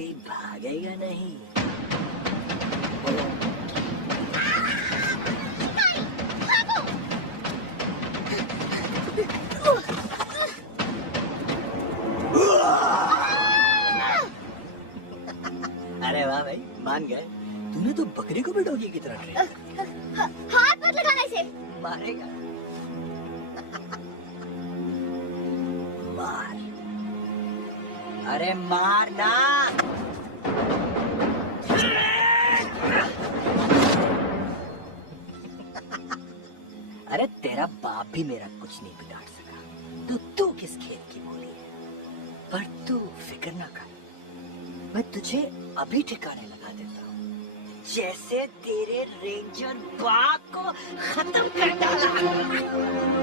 कोई भागेगा नहीं। अरे वाह भाई, मान गए। तूने तो बकरी को भी डॉगी की तरह ट्रेन कर दिया। हाथ मत लगाना इसे। मारेगा। मार। अरे मार ना। अरे तेरा बाप भी मेरा कुछ नहीं बिगाड़ सका, तो तू किस खेत की बोली है। पर तू फिक्र ना कर, मैं तुझे अभी ठिकाने लगा देता हूँ, जैसे तेरे रेंजर बाप को खत्म कर डाला।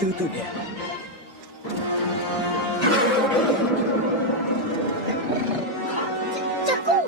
तू तो गया। चक्कू।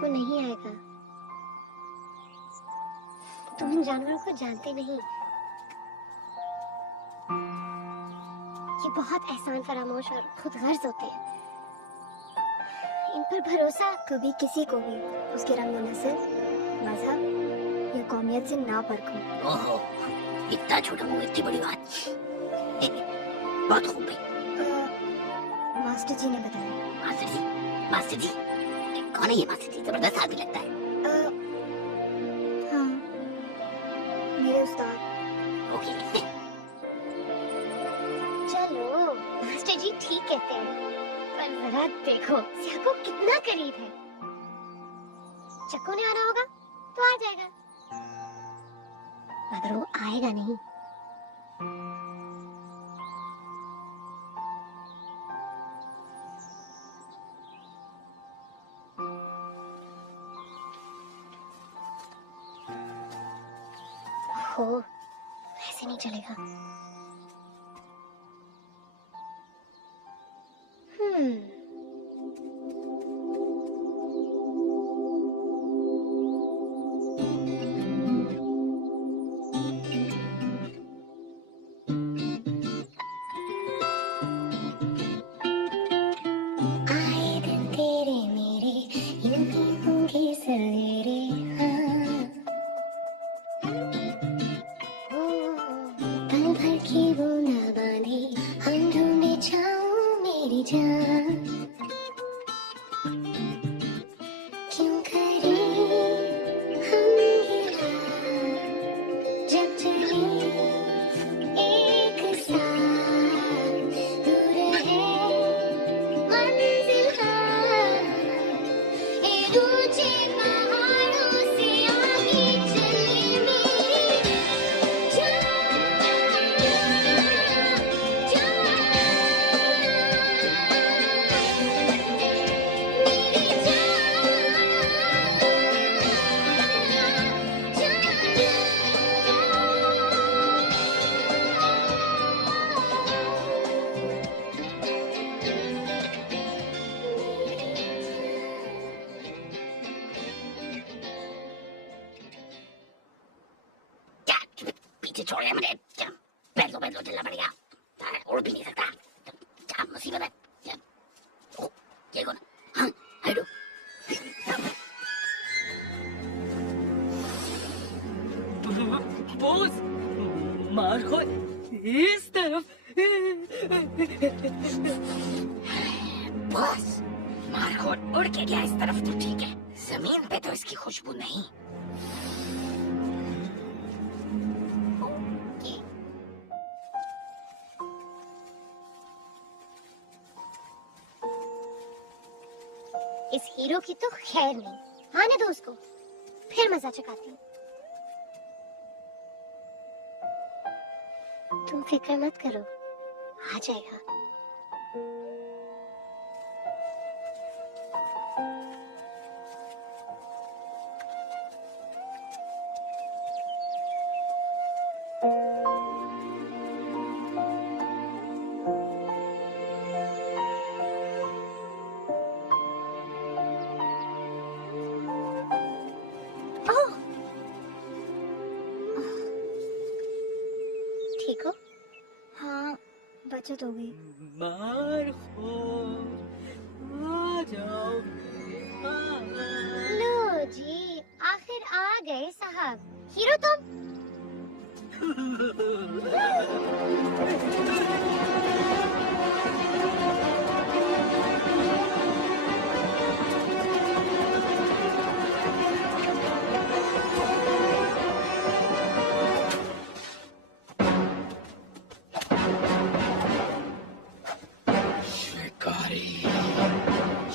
वो नहीं आएगा। तुम इन जानवरों को जानते नहीं। ये बहुत एहसान फरामोश और खुदगर्ज होते हैं। इन पर भरोसा कभी किसी को भी उसके रंग नस्ल, मजहब या कौमियत से ना परखो। ओहो, इतना छोटा मुंह, इतनी बड़ी बात। बहुत खूब भाई। मास्टर जी ने बताया। मास्टर जी? मास्टर जी? कौन है ये मास्टर जी? जबरदस्त आदमी लगता है। हाँ, मेरे उस्ताद। ओके। चलो, मास्टर जी ठीक कहते हैं, पर जरा देखो सियाको कितना करीब है। चक्कू ने आना होगा तो आ जाएगा, मगर वो आएगा नहीं। हो, ऐसे नहीं चलेगा। आए दिन तेरे मेरे यूं ही होंगे सवेरे। पल भर की वो ना बांधे, हम ढूंढे छाऊं मेरी जान। क्यों करे हम गिला जब चले एक साथ, दूर है मंजिल ये ऊंचे पहाड़ों से आगे चले मेरी क्या? पीछे छोड़ रहे मुझे? पैर दो चलना पड़ेगा। उड़ भी नहीं सकता। क्या मुसीबत है? ओ, ये कौन? हाँ, हेलो। बॉस, मार्को इस तरफ। बॉस, मार्को उड़ के गया इस तरफ तो ठीक है, जमीन पे तो इसकी खुशबू नहीं। इस हीरो की तो खैर नहीं, आने दो उसको, फिर मजा चकाती हूँ। तुम फिक्र मत करो, आ जाएगा। ठीक हो? हाँ, बचत हो गई। मार्को, आ जाओ। लो जी, आखिर आ गए साहब। हीरो तुम? शिकारी,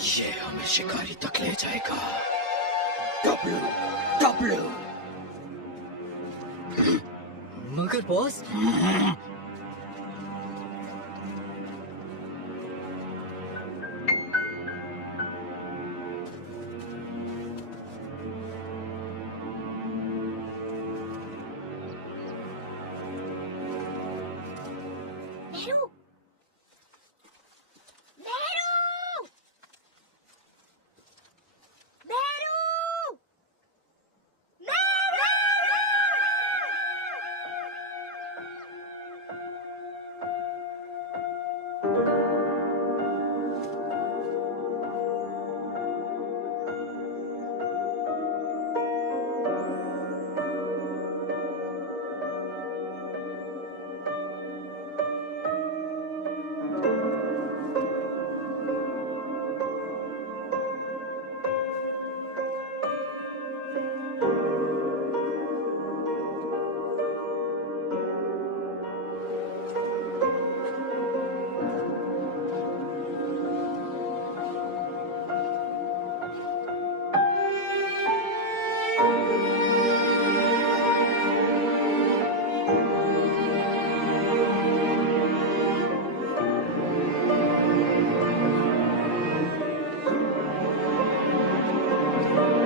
ये हमें शिकारी तक ले जाएगा। W, W. मगर बॉस, नेहरू, नेहरू, नेहरू। मुझे।